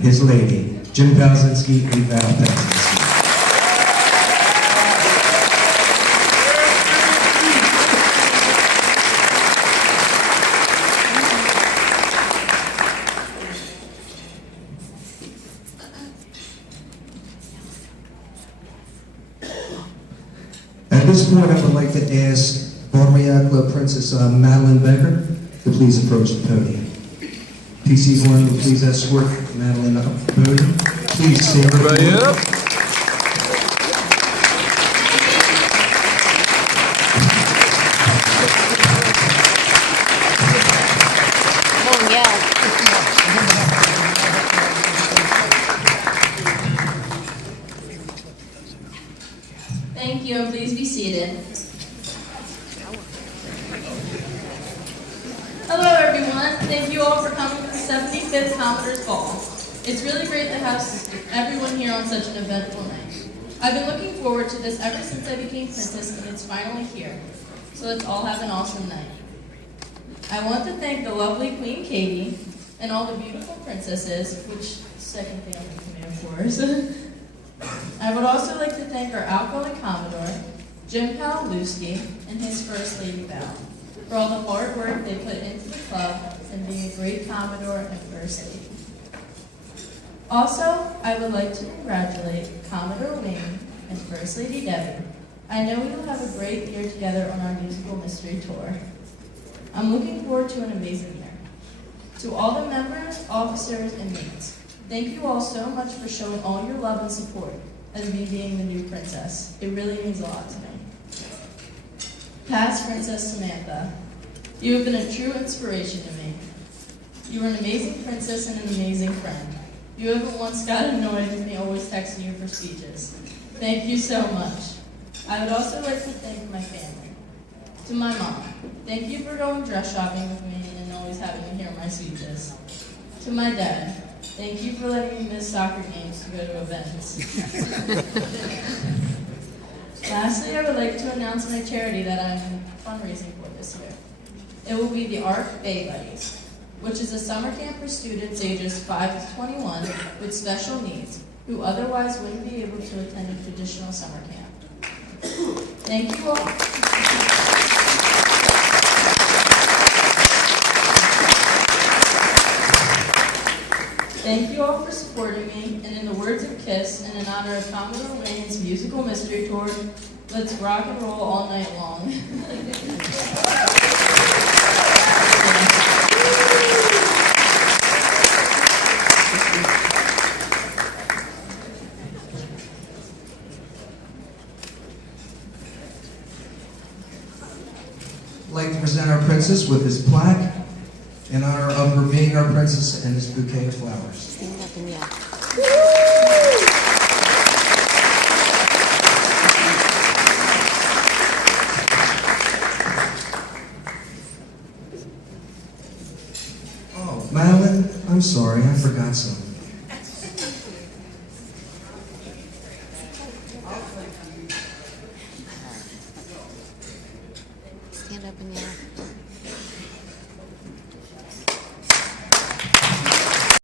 his lady, Jim Palczynski and Val Palczynski. At this point, I would like to ask Bormia Club Princess Madeleine Becker to please approach the podium. PC Horn will please escort Madeleine up the podium. Please stand everybody up. Thank you, and please be seated. Hello, everyone. Thank you all for coming to the 75th Commodore's Ball. It's really great to have everyone here on such an eventful night. I've been looking forward to this ever since I became princess, and it's finally here. So let's all have an awesome night. I want to thank the lovely Queen Katie and all the beautiful princesses, which second family to me, of course. I would also like to thank our outgoing Commodore, Jim Palczynski, and his First Lady Val, for all the hard work they put into the club and being a great Commodore and First Lady. Also, I would like to congratulate Commodore Wayne and First Lady Debbie. I know we will have a great year together on our musical mystery tour. I'm looking forward to an amazing year. To all the members, officers, and mates, thank you all so much for showing all your love and support as me being the new princess. It really means a lot to me. Past Princess Samantha, you have been a true inspiration to me. You were an amazing princess and an amazing friend. You haven't once got annoyed with me always texting you for speeches. Thank you so much. I would also like to thank my family. To my mom, thank you for going dress shopping with me and always having me hear my speeches. To my dad, thank you for letting me miss soccer games to go to events. Lastly, I would like to announce my charity that I'm fundraising for this year. It will be the ARC Bay Buddies, which is a summer camp for students ages 5 to 21 with special needs who otherwise wouldn't be able to attend a traditional summer camp. Thank you all. Thank you all for supporting me, and in the words of Kiss, and in honor of Commodore Wayne's musical mystery tour, let's rock and roll all night long. I'd like to present our princess with this plaque in honor of her being our princess and this bouquet of flowers. Stand up and yell. Oh, Madeleine, I'm sorry, I forgot something. Stand up and yell.